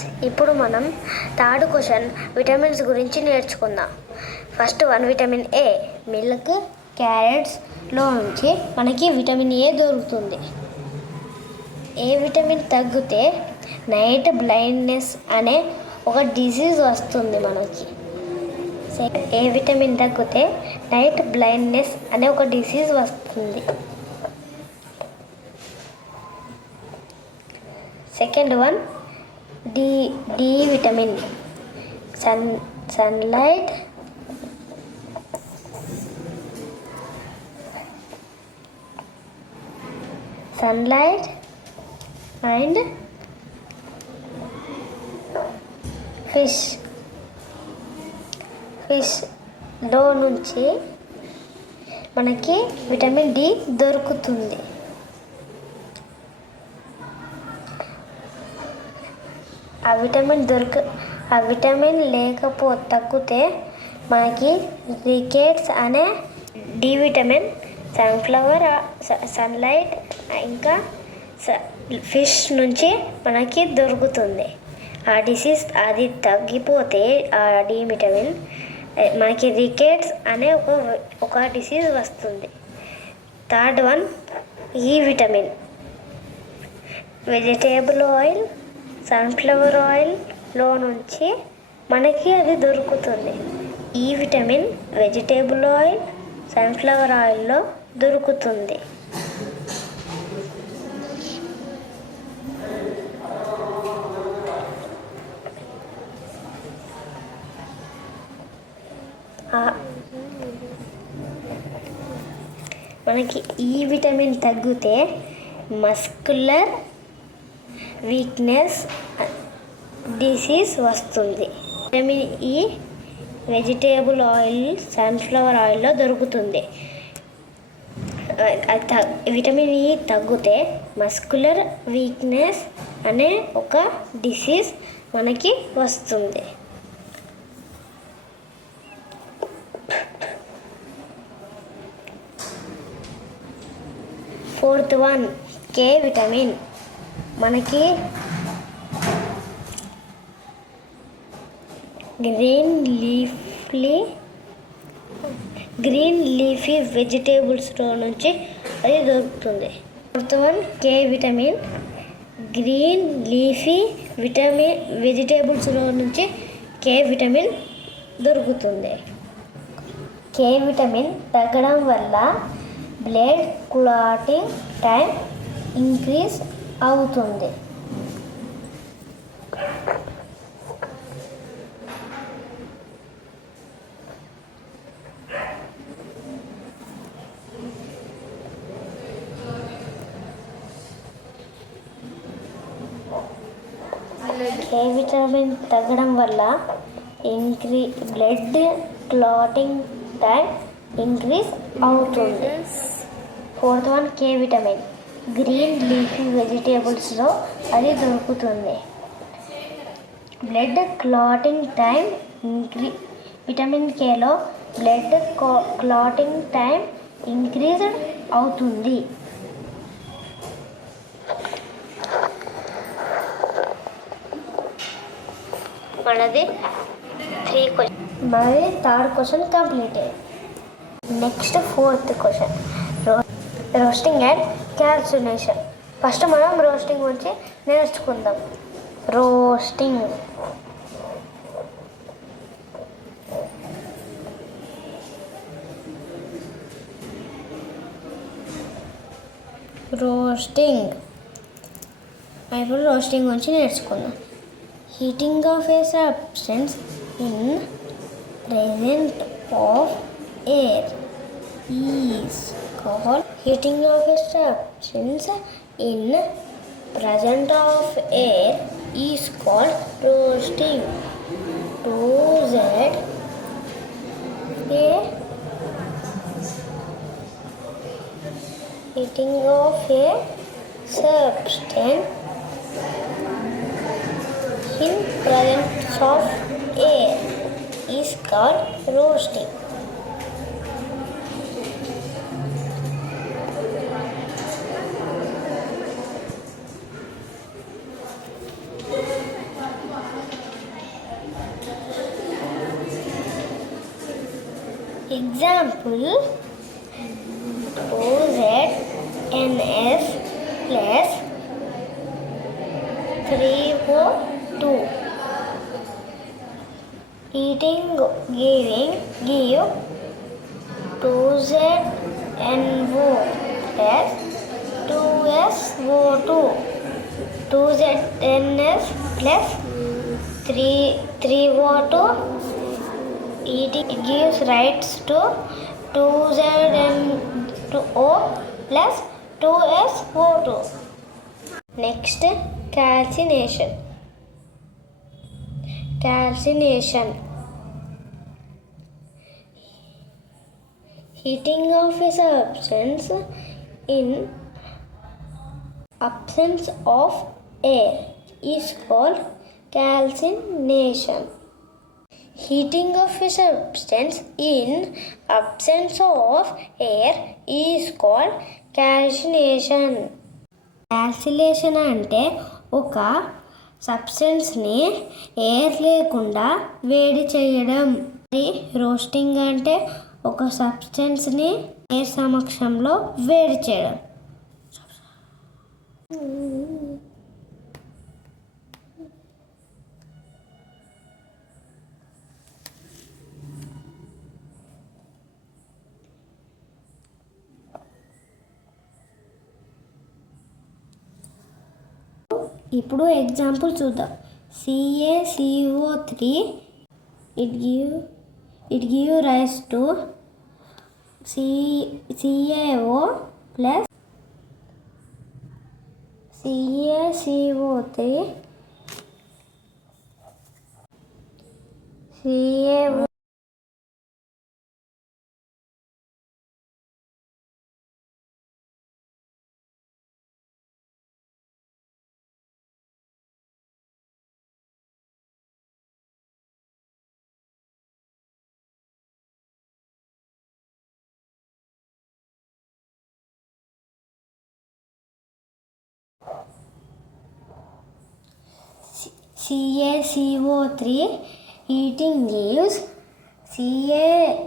ఫ్రెండ్స్, ఇప్పుడు మనం third question vitamins గురించి నేర్చుకుందాం. First one, vitamin A. Milk, క్యారెట్స్లో నుంచి మనకి విటమిన్ ఏ దొరుకుతుంది. ఏ విటమిన్ తగ్గితే నైట్ బ్లైండ్నెస్ అనే ఒక డిసీజ్ వస్తుంది మనకి. ఏ విటమిన్ తగ్గితే నైట్ బ్లైండ్నెస్ అనే ఒక డిసీజ్ వస్తుంది. Second one, D vitamin. Sunlight and ఫిష్లో నుంచి మనకి విటమిన్ డి దొరుకుతుంది. ఆ విటమిన్ తగ్గితే మనకి రికెట్స్ అనే డి విటమిన్ సన్లైట్ ఇంకా ఫిష్ నుంచి మనకి దొరుకుతుంది. ఆ డిసీజ్ అది తగ్గిపోతే ఆ డి విటమిన్ మనకి రికెట్స్ అనే ఒక డిసీజ్ వస్తుంది. థర్డ్ వన్, ఈ విటమిన్. వెజిటేబుల్ ఆయిల్, సన్ఫ్లవర్ ఆయిల్లో నుంచి మనకి అది దొరుకుతుంది. ఈ విటమిన్ వెజిటేబుల్ ఆయిల్, సన్ఫ్లవర్ ఆయిల్లో దొరుకుతుంది. మనకి ఈ విటమిన్ తగ్గితే మస్కులర్ వీక్నెస్ డిసీజ్ వస్తుంది. Vitamin E vegetable oil, sunflower ఆయిల్లో దొరుకుతుంది. విటమిన్ ఈ తగ్గితే మస్కులర్ వీక్నెస్ అనే ఒక డిసీజ్ మనకి వస్తుంది. Fourth one, K vitamin. మనకి గ్రీన్ లీఫీ వెజిటేబుల్స్లో నుంచి అది దొరుకుతుంది. Fourth one, K vitamin. Green leafy వెజిటేబుల్స్లో నుంచి కే విటమిన్ దొరుకుతుంది. కే విటమిన్ తగ్గడం వల్ల బ్లడ్ క్లాటింగ్ టైం ఇంక్రీజ్ అవుతుంది. కే విటమిన్ తగ్గడం వల్ల బ్లడ్ క్లాటింగ్ టైం ఇంక్రీజ్ అవుతుంది. Fourth one, K vitamin. Green leafy వెజిటేబుల్స్లో అది దొరుకుతుంది. బ్లడ్ క్లాటింగ్ టైం విటమిన్ కేలో బ్లడ్ క్లాటింగ్ టైం ఇంక్రీజ్ అవుతుంది. మనది third question completed. Next fourth question, roasting and calcination. First మనం రోస్టింగ్ గురించి నేర్చుకుందాం. రోస్టింగ్ ఇప్పుడు రోస్టింగ్ గురించి నేర్చుకుందాం. Heating of a substance in presence of air is called heating of a substance in presence of air is called roasting. To that a heating of a substance in presence of air is called roasting. Example, OZNS plus 3O2. Eating give 2ZNO plus 2SO2. 2ZNS plus 3O2. It gives rise to 2ZNO plus 2SO2. Next, calcination. Heating of a substance in absence of air is called calcination. Heating of a substance in absence of air is called calcination. క్యాల్సిలేషన్ అంటే ఒక సబ్స్టెన్స్ని ఎయిర్ లేకుండా వేడి చేయడం. రోస్టింగ్ అంటే ఒక సబ్స్టెన్స్ని ఎయిర్ సమక్షంలో వేడి చేయడం. ఇప్పుడు ఎగ్జాంపుల్ చూద్దాం. CaCO3 it give rise to CaO plus CaCO3 CaO CaCO3 heating gives Ca